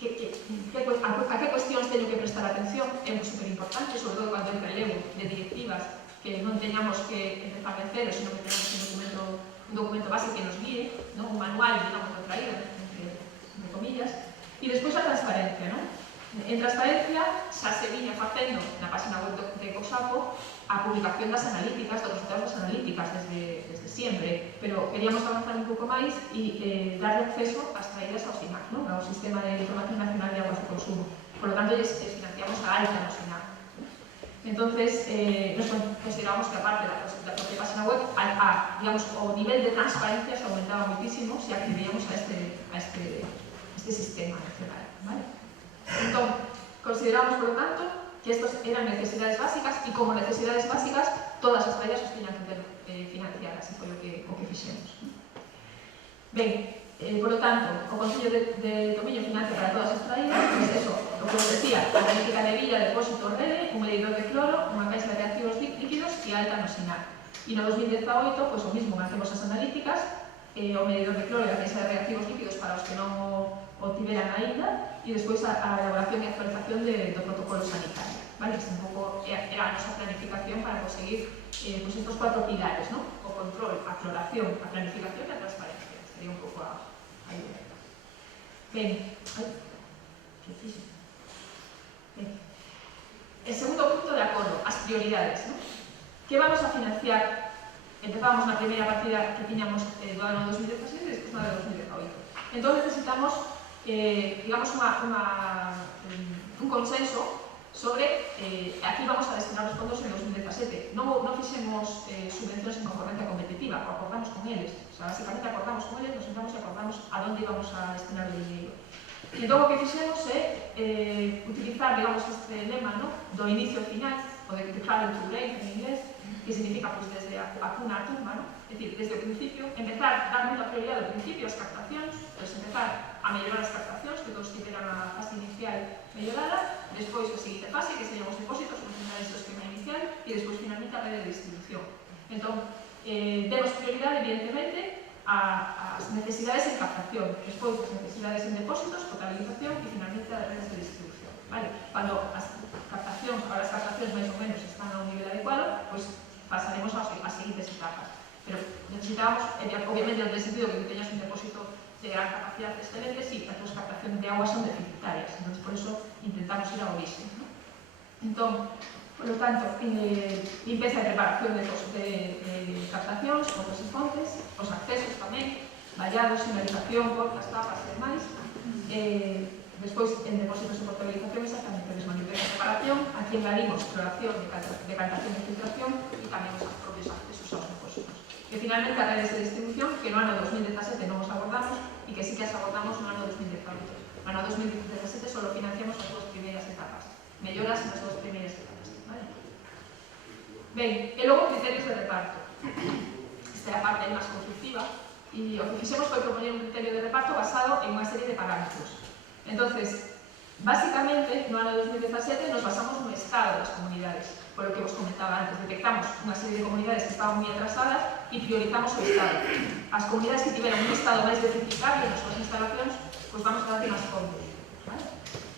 que cuestións teño que prestar atención, é superimportante, sobre todo cando entra relevo de directivas, que non teñamos que empezar de cero, sino que teñamos un documento base que nos guíe, un manual, digamos, de traída, entre comillas, e despois a transparencia, En transparencia, xa se viña facendo na página web de COSAPO a publicación das analíticas, dos resultados das analíticas desde sempre, pero queríamos avanzar un pouco máis e darle acceso ás traídas ao SINAC, ao Sistema de Información Nacional de Aguas de Consumo. Por lo tanto, les financiamos a alta no SINAC. Entonces, nos consideramos que aparte da propia página web, digamos, o nivel de transparencia se aumentaba muchísimo si accedíamos a este sistema nacional, ¿vale? Entón, consideramos, por lo tanto, que estas eran necesidades básicas e como necesidades básicas todas as traídas os tiñan que ter financiadas e foi o que fixemos. Ben, por lo tanto, o Concello de Tomiño financia para todas as traídas, pois eso, o que os decía, a analítica de villa, depósito rede, un medidor de cloro, unha caixa de reactivos líquidos e alta no SINAC. E no 2018, pois o mismo, hacemos as analíticas, o medidor de cloro e a caixa de reactivos líquidos para os que non o tiveran aínda, e despois a elaboración e actualización do protocolo sanitario. Vale? Este un pouco era a nosa planificación para conseguir pois estos 4 pilares, ¿no? O control, a cloración, a planificación e a transparencia. Sería un pouco a idea. Ben, que fixo? Ben. El segundo punto de acordo, as prioridades, ¿no? Que vamos a financiar? Empezamos na primeira partida que tiñamos do ano 2016 e despois na de 2018. Entón necesitamos digamos, un consenso sobre aquí vamos a destinar os fondos en 2017. Non fixemos subvencións en concorrencia competitiva, acordamos con eles. O sea, básicamente acordamos con eles, nos sentamos e acordamos a onde íbamos a destinar o dinheiro. E entón o que fixemos é utilizar, digamos, este lema, ¿no? Do inicio ao final, o de cradle to grave en inglés, que significa, pues, desde a cuna a tumba, ¿no? Es decir, desde o principio, empezar, dar moita prioridade ao principio as captacións, pues empezar a mellorar as captacións, que todos tiveran a fase inicial mellorada, despois a seguinte fase, que serían os depósitos, funcionar este esquema inicial, e despois finalmente a rede de distribución. Entón, demos prioridade, evidentemente, ás necesidades en captación, despois as necesidades en depósitos, potabilización e finalmente as redes de distribución. Vale? Cando as captacións máis ou menos están a un nivel adecuado, pues pasaremos ás seguintes etapas. Pero necesitábamos, obviamente, en el sentido que teñas un depósito de gran capacidad excelente, sí, as túas captacións de agua son deficitarias, entonces por eso intentamos ir ao origen, ¿no? Entón, por lo tanto, limpeza e preparación de captacións, outras e fontes, os accesos tamén, vallados, señalización, portas, tapas e demais. Despois, en depósitos de potabilización, exactamente, desmanipulación e separación. Aquí engadimos cloración, decantación e filtración e tamén os propios accesos aos depósitos. E finalmente, as redes de distribución, que no ano 2017 non os abordamos e que sí que as abordamos no ano 2018. No ano 2017 só financiamos as duas primeiras etapas, melloras nas duas primeiras etapas. Vale? Ben, e logo criterios de reparto. Esta é a parte máis constructiva e o que fixemos foi propoñer un criterio de reparto basado en unha serie de parámetros. Entonces, básicamente, no ano 2017 nos basamos no estado das comunidades, por lo que vos comentaba antes, detectamos unha serie de comunidades que estaban moi atrasadas e priorizamos o estado. As comunidades que tiveran un estado máis deficitario nas súas instalacións, pois vamos a darle máis fondos. Vale?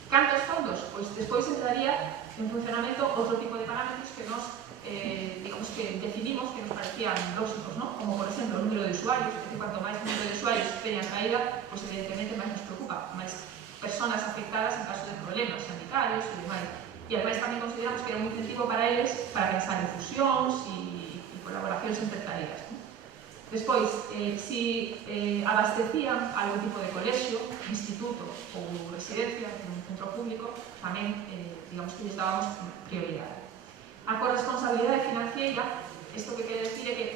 Cantos fondos? Pois despois entraría en funcionamento outro tipo de parámetros que nos, digamos que definimos que nos parecían lógicos, ¿no? Como por exemplo o número de usuarios, que cuanto máis número de usuarios teñan caída, pois evidentemente máis nos preocupa, máis personas afectadas en caso de problemas sanitarios e demais. E ademais tamén consideramos que era un incentivo para eles para pensar en fusións e colaboracións entre tareas. Despois, si abastecían algún tipo de colexio, instituto ou residencia, un centro público, tamén, digamos que les dábamos prioridade. A corresponsabilidade financiera, isto que quere decir é que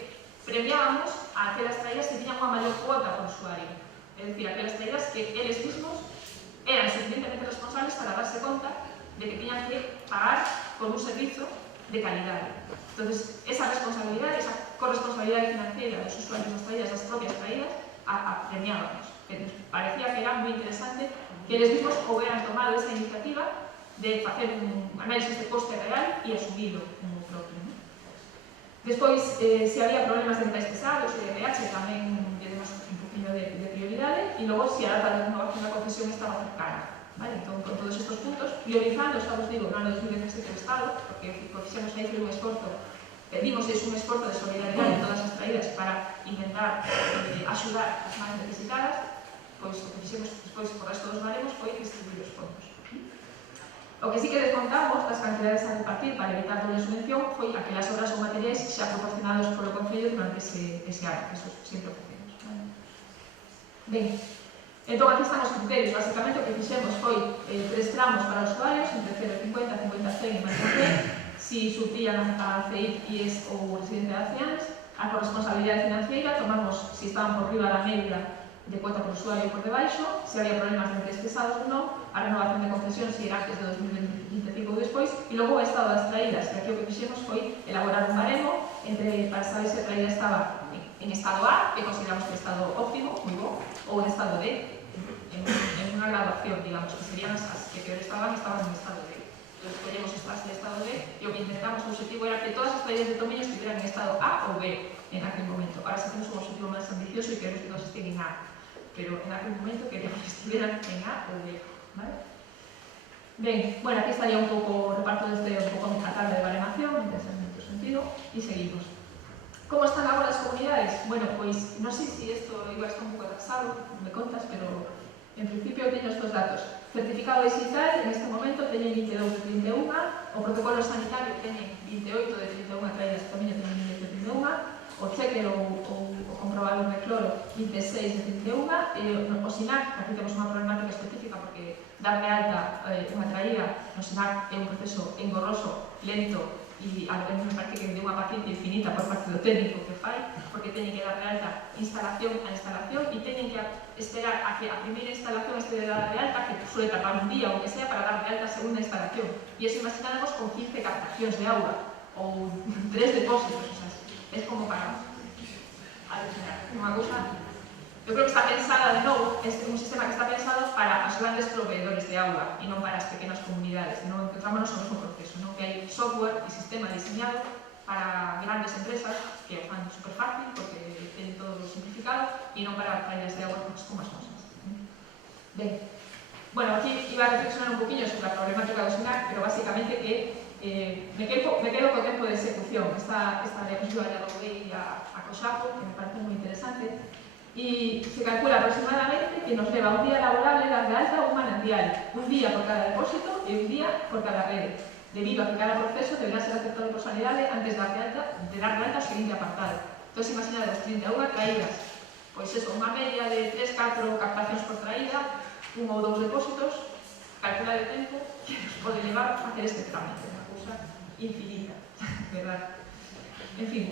premiábamos a aquelas traídas que tiñan unha maior cuota por usuario. é dicir, aquelas traídas que eles mismos eran suficientemente responsables para darse conta de que tiñan que pagar por un servizo de calidade. Entonces, esa responsabilidade, esa corresponsabilidade financiera dos usuarios das traídas, das propias traídas, premiábamos. Nos parecía que era moi interesante que eles mismos houberan tomado esa iniciativa de facer un análisis de coste real e asumido como propio. Despois, se había problemas de metais pesados e de pH, tamén lle demos un poquinho de prioridade, e logo se a data de renovación da concesión estaba cercana. Vale? Entón, con todos estes puntos, priorizando, xa vos digo, no ano 2017 o Estado, porque o que fixemos aí foi un esforzo, pedimos un esforzo de solidaridade de todas as traídas para intentar axudar as máis necesitadas, pois o que fixemos despois por resto dos baremos foi distribuir os fondos. O que sí que descontamos das cantidades a repartir para evitar doble subvención foi aquelas obras ou materiais xa proporcionados polo Concello durante ese ano, que eso sempre o facemos. Ben, entón aquí están os criterios. Basicamente o que fixemos foi 3 tramos para os usuarios, entre 0,50, 50, 100 e máis 100, si sufrían a CEIP, IES ou residencia de ancianos. A corresponsabilidade financiera, tomamos si estaban por riba da media de cuota por usuario por debaixo, se había problemas de metais pesados ou non, a renovación de concesión se irá desde 2025 ou despois, e logo o estado das traídas, que aquí o que fixemos foi elaborar un baremo para saber se a traída estaba en estado A, que consideramos que é estado óptimo, moi bo, ou en estado D, en unha graduación, digamos, que serían as que peor estaban en estado D. Entonces, collemos estas de estado D, e o que intentamos, o objetivo era que todas as traídas de Tomiño estuvieran en estado A ou B en aquel momento. Ahora sí temos un objetivo máis ambicioso e queremos que todos estén en A, pero en aquel momento queríamos que estuvieran en A ou B. ¿Vale? Ben, bueno, aquí estaría un pouco o reparto un pouco a tabla de baremación, en ese sentido, e seguimos. Como están agora as comunidades? Bueno, pois, non sei se isto iba a estar un pouco atrasado, me contas, pero en principio teño estes datos. Certificado digital, en este momento teñen 22 de 31, o protocolo sanitario teñen 28 de 31 traídas, tamén teñen 28 de 31, o cheque ou comprobador de cloro 26 de 31, e o SINAC, que aquí temos unha problemática específica porque dar de alta unha traída no SINAC é un proceso engorroso, lento, e a lo que me parece que de unha paciencia infinita por parte do técnico que fai, porque teñen que dar de alta instalación a instalación e teñen que esperar a que a primeira instalación este de dar de alta, que suele tardar un día ou que sea, para dar de alta a segunda instalación. E eso imaginamos con 15 captacións de auga ou 3 depósitos, o sea, es como para alucinar. Unha cousa, eu creo que está pensada de novo, é un sistema que está pensado para os grandes proveedores de auga e non para as pequenas comunidades. Non encontramos no mesmo proceso, non? Que hai software e sistema diseñado para grandes empresas que o fan super fácil porque ten todo simplificado e non para traídas de auga como as nosas. Ben, bueno, aquí iba a reflexionar un poquinho sobre a problemática do SINAC, pero basicamente que me quedo co tempo de execución. Esta diapositiva ya roubei a Coxapo, que me parece moi interesante, e se calcula aproximadamente que nos leva un día laborable dar de alta un manantial, un día por cada depósito e un día por cada rede, debido a que cada proceso deberá ser aceptado por sanidade antes de dar de alta o seguinte apartado. Entón, imaginade as 31 traídas, pois eso, unha media de 3-4 captacións por traída, un ou dous depósitos, calcular o tempo que nos pode levar a hacer este trámite, unha cousa infinita, verdad? En fin.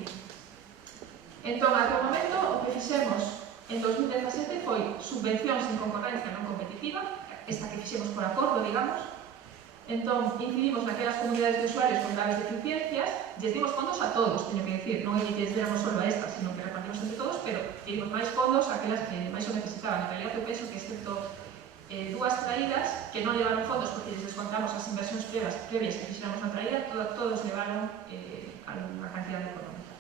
Entón, ata o momento, o que fixemos en 2017 foi subvencións en concorrencia non competitiva, esta que fixemos por acordo, digamos. Entón, incidimos naquelas comunidades de usuarios con graves deficiencias, lles dimos fondos a todos, teño que decir, non é que lles déramos solo a estas, sino que repartimos entre todos, pero dimos máis fondos a aquelas que máis o necesitaban. En realidad, eu penso que excepto dúas traídas que non levaron fondos porque les descontamos as inversións previas que fixéramos na traída, todos levaron unha cantidad económica.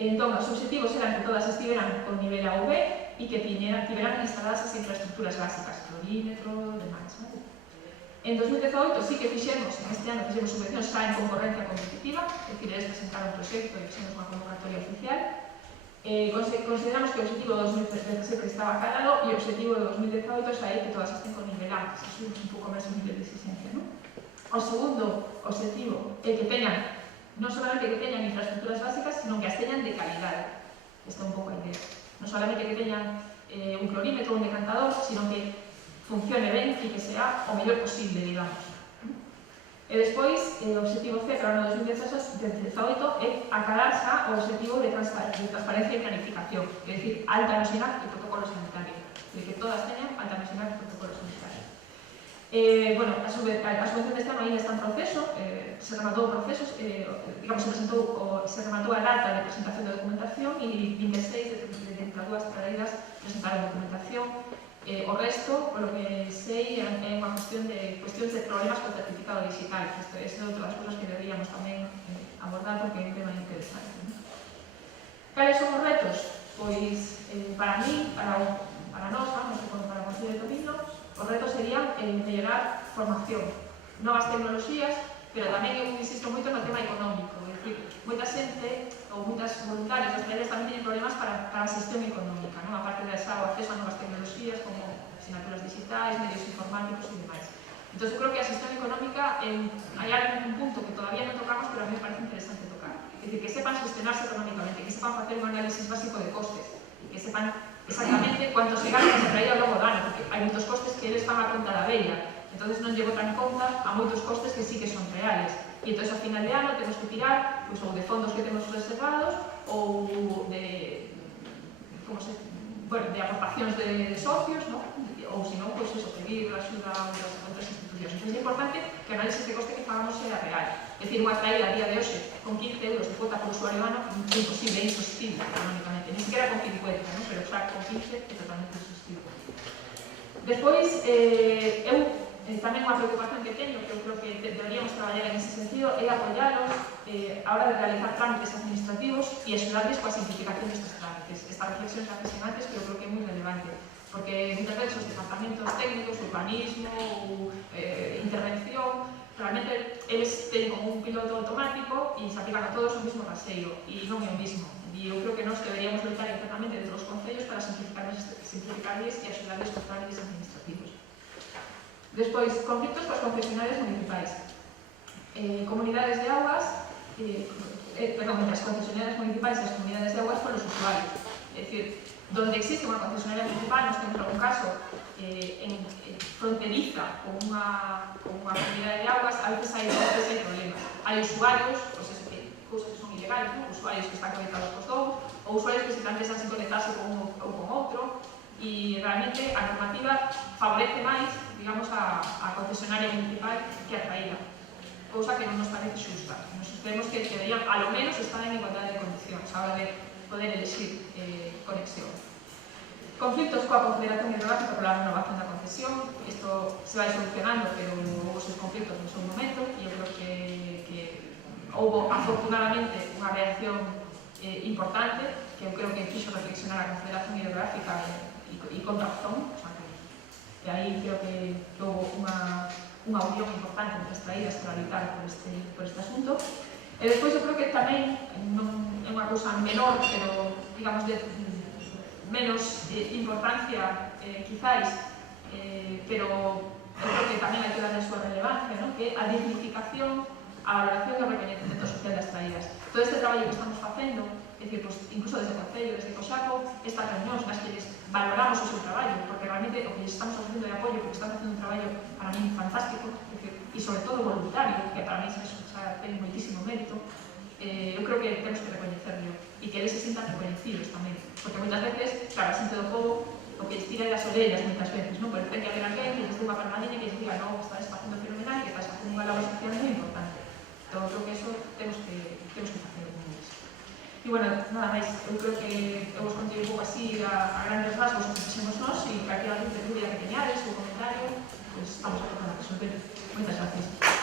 Entón, os objetivos eran que todas estiveran con nivel A ou B e que tiveran instaladas as infraestructuras básicas, clorímetro, demais. En 2018 sí que fixemos, en este ano fixemos subvencións xa en concorrencia competitiva, é dicir, eles presentaron un proxecto e fixemos unha convocatoria oficial. Consideramos que o objetivo de 2017 estaba calado e o objetivo de 2018 xa é que todas estén con nivel A, que se sube un pouco máis o nivel de exigencia, non? O segundo objetivo é que teñan, non solamente que teñan infraestructuras básicas, sino que as teñan de calidade. Esta é un pouco a idea. Non solamente que teñan un clorímetro, un decantador, sino que funcione ben e que sea o mellor posible, digamos. E despois, o objetivo C para o ano 2018 é acabar xa o objetivo de transparencia e planificación, é dicir, alta no SINAC e protocolo sanitario. que todas teñan alta mencionar de protocolo sanitario. Bueno, a subvención deste ano ainda está en proceso, se rematou o proceso, digamos, se rematou a data de presentación de documentación e 26 de 32 traídas presentaron documentación. O resto, polo que sei, é unha cuestión de problemas co certificado digital, que isto é outra das cousas que deberíamos tamén abordar porque é un tema interesante. Cales son os retos? Pois, para mí, para nós, para o Concello de Tomiño, os retos serían mellorar formación, novas tecnoloxías, pero tamén eu insisto moito no tema económico, é dicir, moita xente ou moitas voluntarias das talleres tamén teñen problemas para a xestión económica, non? A parte de o acceso a novas tecnoloxías como asignaturas digitais, medios informáticos e demais. Entón, eu creo que a xestión económica hai algún punto que todavía non tocamos, pero a mí me parece interesante tocar. É dicir, que sepan gestionarse económicamente, que sepan facer un análisis básico de costes, que sepan exactamente cuánto se gasta se traía ao longo do ano, porque hai moitos costes que eles fan a conta da vella, entón non llevo tan en conta a moitos costes que sí que son reales. E entón, a final de ano, temos que tirar ou de fondos que temos reservados ou de aportacións de socios, ou se non, pedir axuda a outras institucións. Entón, é importante que a análisis de coste que fagamos sea real. É dicir, unha traída a día de hoxe con 15 euros de cuota por usuario ano é imposible, é insostible económicamente, ni siquiera con 50, pero xa con 15 é totalmente insostible. Despois, tamén unha preocupación que teño, que eu creo que deberíamos traballar en ese sentido, é apoialos a hora de realizar trámites administrativos e axudarles coa simplificación destes trámites. Esta reflexión que haces antes, pero creo que é moi relevante, porque muitas veces os departamentos técnicos, urbanismo ou intervención, realmente eles teñen como un piloto automático e se aplican a todos o mesmo raseio, e non é o mismo. E eu creo que nós deberíamos lutar internamente dentro dos concellos para simplificarles e axudarles cos trámites administrativos. Despois, conflictos coas concesionarias municipais. Comunidades de augas, entre as concesionarias municipais e as comunidades de augas polos usuarios. É dicir, donde existe unha concesionaria municipal, nos temos algún caso fronteriza con unha comunidade de augas, a veces hai problemas. Hai usuarios, cousas que son ilegales, usuarios que están conectados cos dous, ou usuarios que se están pensando en conectarse con un ou con outro, e realmente a normativa favorece máis, digamos, a concesionaria municipal que a traída, cousa que non nos parece xusta. Nos creemos que deberían, a lo menos, estar en igualdade de condicións a hora de poder elegir conexión. Conflictos coa Confederación Hidrográfica por la renovación da concesión. Isto se vai solucionando, pero houve os conflictos no seu momento, e eu creo que houve, afortunadamente, unha reacción importante, que eu creo que fixo reflexionar a Confederación Hidrográfica e contra a razón, e aí creo que houve unha unión importante entre as traídas para lutar por este asunto. E despois eu creo que tamén non é unha cousa menor, pero, digamos, de menos importancia, quizáis, pero eu creo que tamén hai que darle a súa relevancia, que é a dignificación, a valoración e o reconhecimento social das traídas. Todo este traballo que estamos facendo, é dicir, incluso desde o Concello, desde Coxaco, estas reunións nas que les valoramos o seu traballo, porque realmente o que les estamos facendo de apoio, porque están facendo un traballo para mí fantástico, e sobre todo voluntario, que para mí ten moitísimo mérito, eu creo que temos que recoñecerlo e que eles se sintan recoñecidos tamén, porque moitas veces, claro, a xente do povo o que les tira das orellas moitas veces, pero ten que haber alguén que les dé unha palmadiña e que les diga no, estás facendo fenomenal, que estás facendo unha labor social moi importante. Entón, creo que eso temos que facer con eles. E, bueno, nada máis, eu creo que eu vos contigo un pouco así a grandes rasgos o que fixemos nós, e que aquí alguén te dúbida que teñades ou comentario, pois estamos a tratar de resolver. Moitas gracias.